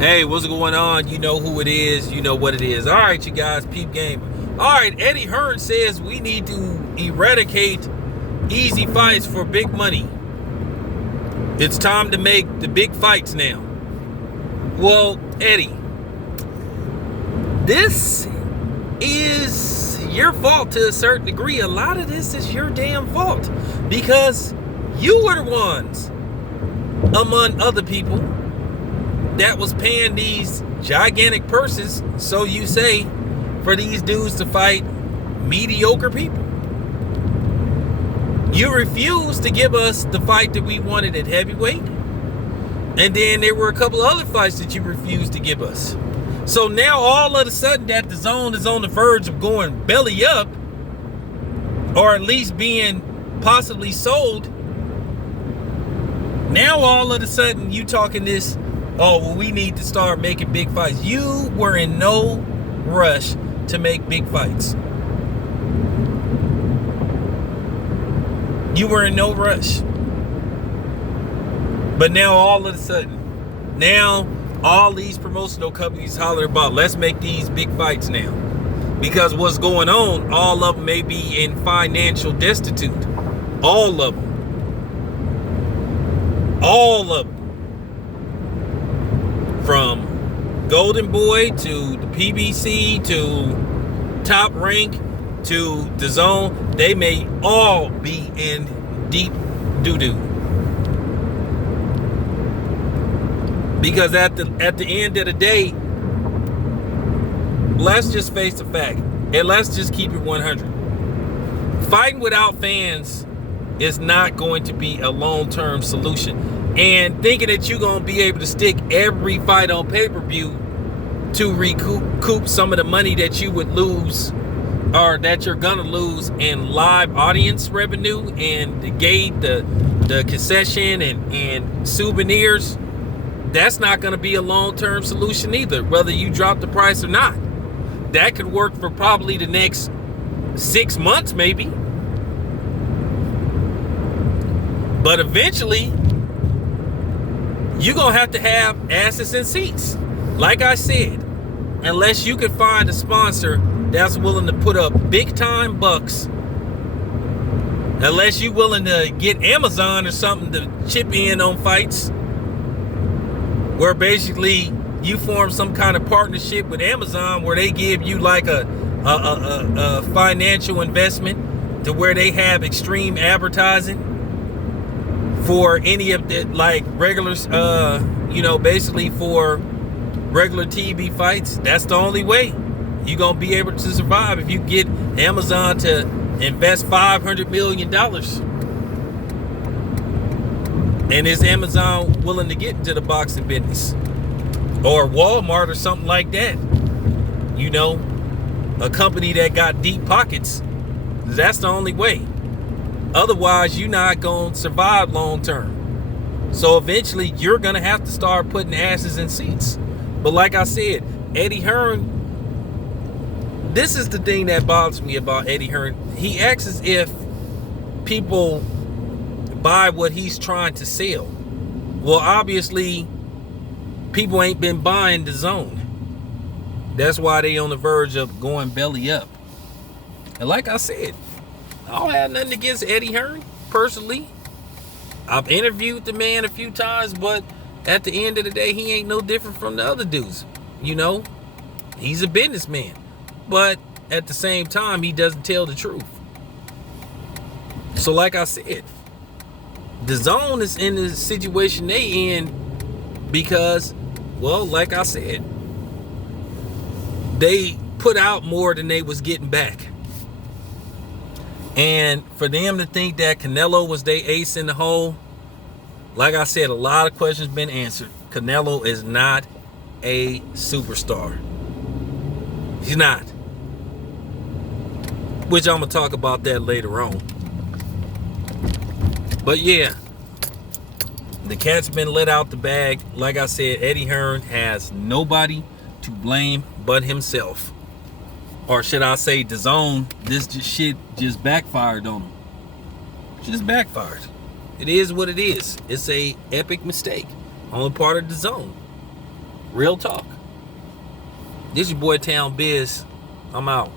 Hey, what's going on? You know who it is. You know what it is. All right, you guys, peep game. All right, Eddie Hearn says we need to eradicate easy fights for big money. It's time to make the big fights now. Well, Eddie, this is your fault to a certain degree. A lot of this is your damn fault because you were the ones, among other people, that was paying these gigantic purses, so you say, for these dudes to fight mediocre people. You refused to give us the fight that we wanted at heavyweight, and then there were a couple of other fights that you refused to give us. So now all of a sudden that the zone is on the verge of going belly up, or at least being possibly sold. Now all of a sudden you talking this, oh, well, we need to start making big fights. You were in no rush to make big fights. You were in no rush. But now all of a sudden, now all these promotional companies holler about, let's make these big fights now. Because what's going on, all of them may be in financial destitute. All of them. All of them. From Golden Boy to the PBC to Top Rank to the Zone, they may all be in deep doo-doo. Because at the end of the day, let's just face the fact, and let's just keep it 100. Fighting without fans is not going to be a long-term solution. And thinking that you're going to be able to stick every fight on pay-per-view to recoup some of the money that you would lose, or that you're going to lose in live audience revenue and the gate, the concession and souvenirs, that's not going to be a long-term solution either, whether you drop the price or not. That could work for probably the next 6 months maybe. But eventually, you're going to have asses in seats. Like I said, unless you can find a sponsor that's willing to put up big time bucks, unless you're willing to get Amazon or something to chip in on fights, where basically you form some kind of partnership with Amazon where they give you like a financial investment to where they have extreme advertising for any of the like regular, basically for regular TV fights. That's the only way you're going to be able to survive, if you get Amazon to invest $500 million. And is Amazon willing to get into the boxing business? Or Walmart or something like that? You know, a company that got deep pockets. That's the only way. Otherwise, you're not going to survive long term. So eventually, you're going to have to start putting asses in seats. But like I said, Eddie Hearn, this is the thing that bothers me about Eddie Hearn. He acts as if people buy what he's trying to sell. Well, obviously, people ain't been buying the Zone. That's why they on the verge of going belly up. And like I said, I don't have nothing against Eddie Hearn, personally. I've interviewed the man a few times, but at the end of the day, he ain't no different from the other dudes. You know, he's a businessman. But at the same time, he doesn't tell the truth. So like I said, the Zone is in the situation they in because, well, like I said, they put out more than they was getting back. And for them to think that Canelo was their ace in the hole, like I said, a lot of questions been answered. Canelo is not a superstar. He's not. Which I'm going to talk about that later on. But yeah, the cat's been let out the bag. Like I said, Eddie Hearn has nobody to blame but himself. Or should I say, the Zone, shit just backfired on him. Just backfired. It is what it is. It's a epic mistake on the part of the Zone. Real talk. This your boy Town Biz. I'm out.